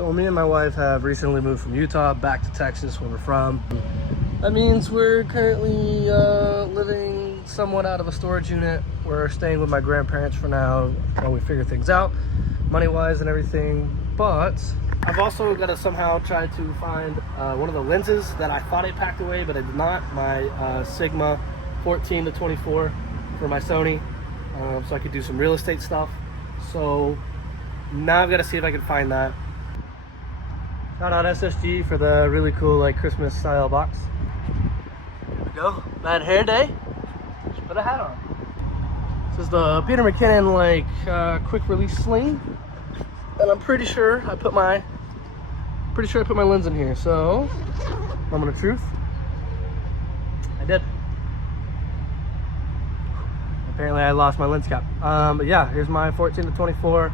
So me and my wife have recently moved from Utah back to Texas, where we're from. That means we're currently living somewhat out of a storage unit. We're staying with my grandparents for now while we figure things out, money-wise and everything. But I've also got to somehow try to find one of the lenses that I thought I packed away, but I did not. My Sigma 14 to 24 for my Sony, so I could do some real estate stuff. So now I've got to see if I can find that. Shout out SSG for the really cool like Christmas style box. Here we go. Bad hair day. Just put a hat on. This is the Peter McKinnon like quick release sling, and I'm pretty sure I put my lens in here. So moment of truth, I did. Apparently I lost my lens cap. But yeah, here's my 14 to 24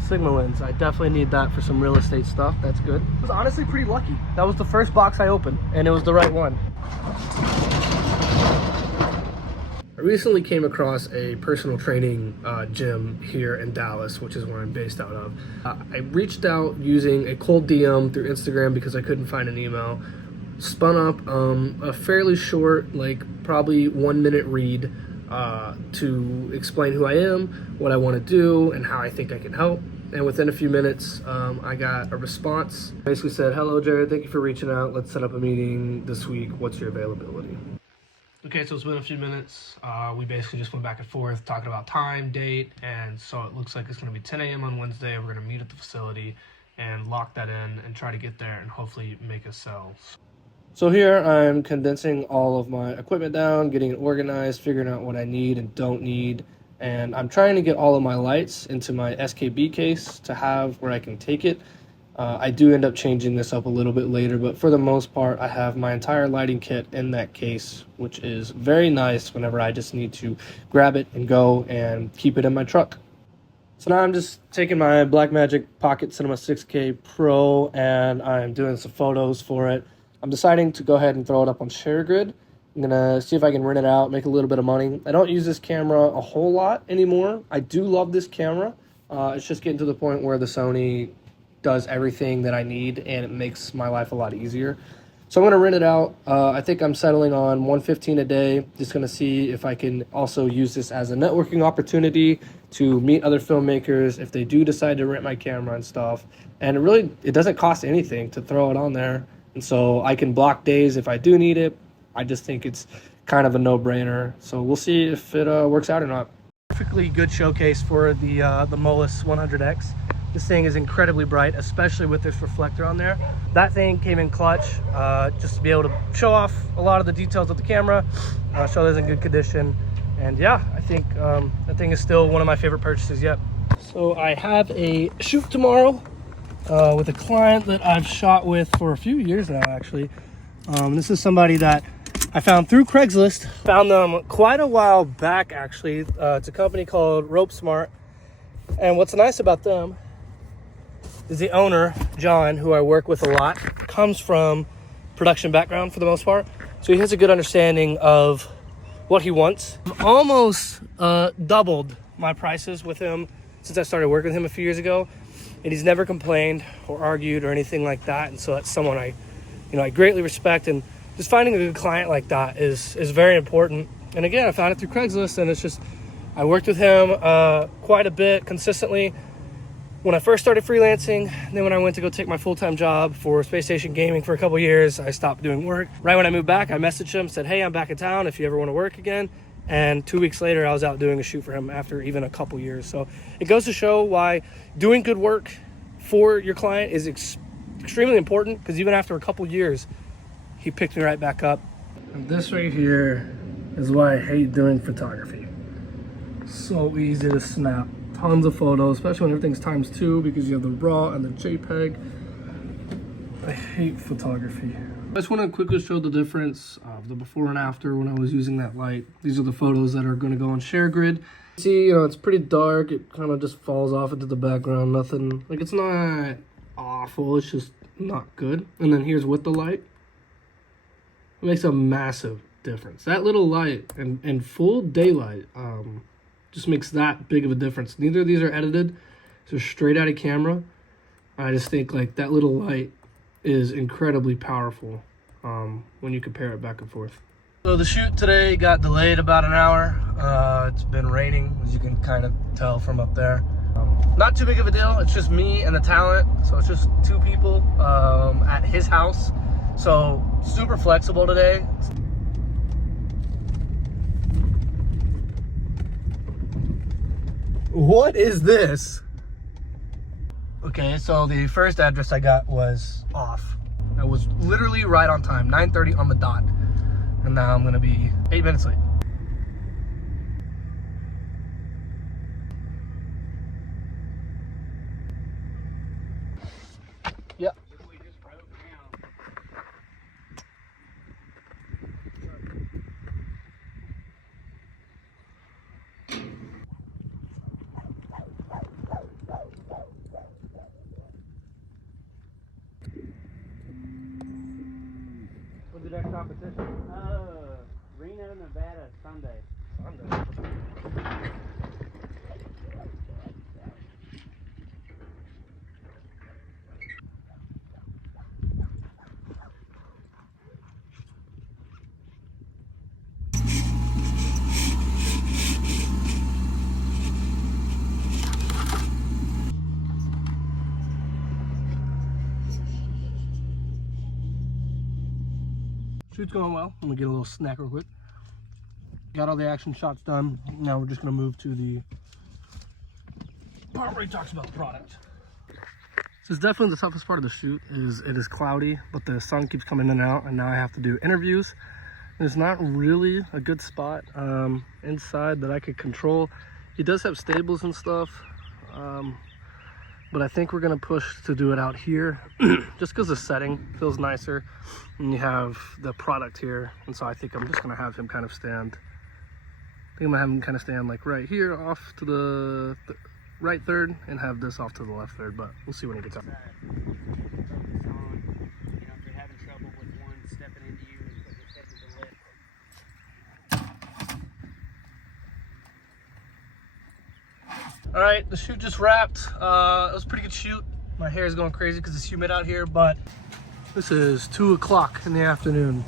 Sigma lens. I definitely need that for some real estate stuff. That's good. I was honestly pretty lucky. That was the first box I opened, and it was the right one. I recently came across a personal training gym here in Dallas, which is where I'm based out of. I reached out using a cold DM through Instagram because I couldn't find an email. Spun up a fairly short, like probably 1 minute read to explain who I am, what I want to do, and how I think I can help. And within a few minutes, I got a response. Basically said, "Hello, Jared. Thank you for reaching out. Let's set up a meeting this week. What's your availability?" Okay, so it's been a few minutes. We basically just went back and forth talking about time, date, and so it looks like it's going to be 10 a.m. on Wednesday. We're going to meet at the facility and lock that in and try to get there and hopefully make a sell. So here I'm condensing all of my equipment down, getting it organized, figuring out what I need and don't need. And I'm trying to get all of my lights into my SKB case to have where I can take it. I do end up changing this up a little bit later, but for the most part, I have my entire lighting kit in that case, which is very nice whenever I just need to grab it and go and keep it in my truck. So now I'm just taking my Blackmagic Pocket Cinema 6K Pro and I'm doing some photos for it. I'm deciding to go ahead and throw it up on ShareGrid. I'm going to see if I can rent it out, make a little bit of money. I don't use this camera a whole lot anymore. I do love this camera. It's just getting to the point where the Sony does everything that I need and it makes my life a lot easier. So I'm going to rent it out. I think I'm settling on $115 a day. Just going to see if I can also use this as a networking opportunity to meet other filmmakers if they do decide to rent my camera and stuff. And it doesn't cost anything to throw it on there. And so I can block days if I do need it. I just think it's kind of a no-brainer. So we'll see if it works out or not. Perfectly good showcase for the Molus 100X. This thing is incredibly bright, especially with this reflector on there. That thing came in clutch, just to be able to show off a lot of the details of the camera, show that it's in good condition. And yeah, I think that thing is still one of my favorite purchases yet. So I have a shoot tomorrow with a client that I've shot with for a few years now, actually. This is somebody that I found through Craigslist. Found them quite a while back, actually. It's a company called Rope Smart. And what's nice about them is the owner, John, who I work with a lot, comes from production background for the most part. So he has a good understanding of what he wants. I've almost doubled my prices with him since I started working with him a few years ago. And he's never complained or argued or anything like that. And so that's someone I greatly respect. And just finding a good client like that is very important. And again, I found it through Craigslist, and it's just, I worked with him quite a bit consistently when I first started freelancing. Then when I went to go take my full-time job for Space Station Gaming for a couple years, I stopped doing work. Right when I moved back, I messaged him, said, "Hey, I'm back in town if you ever want to work again." And 2 weeks later, I was out doing a shoot for him after even a couple years. So it goes to show why doing good work for your client is extremely important, because even after a couple years, he picked me right back up. And this right here is why I hate doing photography. So easy to snap tons of photos, especially when everything's ×2, because you have the RAW and the JPEG. I hate photography. I just want to quickly show the difference of the before and after when I was using that light. These are the photos that are going to go on ShareGrid. See, it's pretty dark. It kind of just falls off into the background. Nothing, like, it's not awful. It's just not good. And then here's with the light. It makes a massive difference. That little light and full daylight just makes that big of a difference. Neither of these are edited. They're straight out of camera. I just think like that little light is incredibly powerful when you compare it back and forth. So the shoot today got delayed about an hour. It's been raining, as you can kind of tell from up there. Not too big of a deal. It's just me and the talent. So it's just 2 people at his house. So super flexible today. What is this? Okay, so the first address I got was off. I was literally right on time, 9:30 on the dot. And now I'm gonna be 8 minutes late. Yep. What's the next competition? Reno, Nevada, Sunday. Shoot's going well. I'm gonna get a little snack real quick. Got all the action shots done. Now we're just gonna move to the part where he talks about the product. This is definitely the toughest part of the shoot. It is cloudy, but the sun keeps coming in and out, and now I have to do interviews. There's not really a good spot inside that I could control. He does have stables and stuff, but I think we're gonna push to do it out here just because the setting feels nicer and you have the product here. And so I think I'm just gonna have him kind of stand, like right here off to the right third and have this off to the left third, but we'll see when he gets up. Focus on, if you're having trouble with one stepping into you and put your head to the left. All right, the shoot just wrapped. It was a pretty good shoot. My hair is going crazy because it's humid out here, but this is 2 o'clock in the afternoon.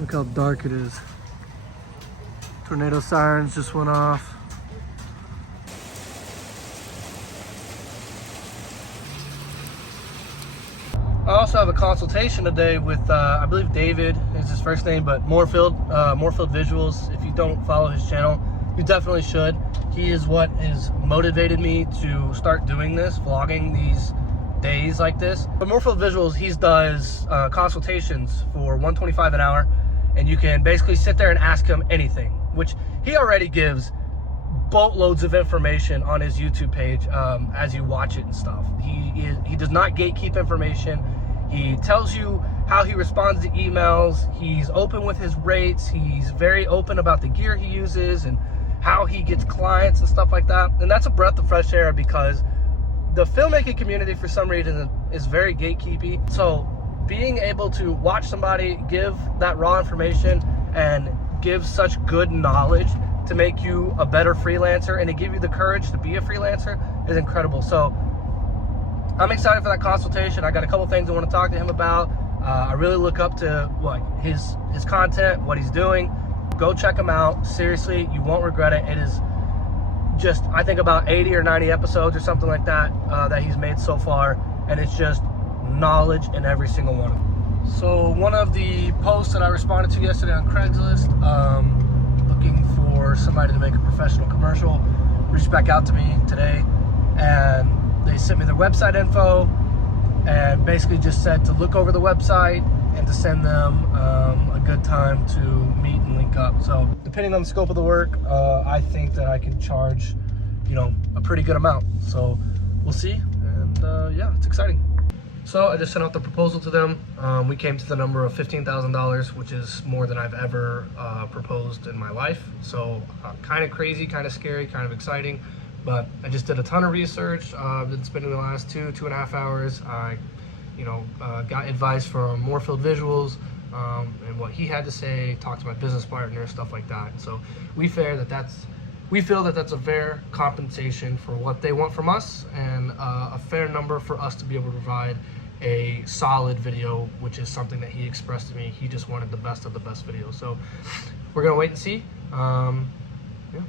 Look how dark it is. Tornado sirens just went off. I also have a consultation today with, I believe David is his first name, but Moorfield Visuals. If you don't follow his channel, you definitely should. He is what has motivated me to start doing this, vlogging these days like this. But Moorfield Visuals, he does consultations for $125 an hour, and you can basically sit there and ask him anything, which he already gives boatloads of information on his YouTube page as you watch it and stuff. He does not gatekeep information. He tells you how he responds to emails. He's open with his rates. He's very open about the gear he uses and how he gets clients and stuff like that. And that's a breath of fresh air because the filmmaking community for some reason is very gatekeepy. So being able to watch somebody give that raw information and give such good knowledge to make you a better freelancer and to give you the courage to be a freelancer is incredible. So I'm excited for that consultation. I got a couple things I want to talk to him about. I really look up to his content, what he's doing. Go check him out. Seriously, you won't regret it. It is just, I think about 80 or 90 episodes or something like that that he's made so far, and it's just knowledge in every single one of them. So one of the posts that I responded to yesterday on Craigslist, looking for somebody to make a professional commercial, reached back out to me today, and they sent me their website info and basically just said to look over the website and to send them a good time to meet and link up. So depending on the scope of the work, I think that I can charge, a pretty good amount. So we'll see, and yeah, it's exciting. So I just sent out the proposal to them. We came to the number of $15,000, which is more than I've ever proposed in my life. So kind of crazy, kind of scary, kind of exciting. But I just did a ton of research. I've been spending the last two and a half hours. I, got advice from Moorfield Visuals and what he had to say, talked to my business partner, stuff like that. So we figured that that's we feel that that's a fair compensation for what they want from us, and a fair number for us to be able to provide a solid video, which is something that he expressed to me. He just wanted the best of the best video. So we're gonna wait and see. Yeah.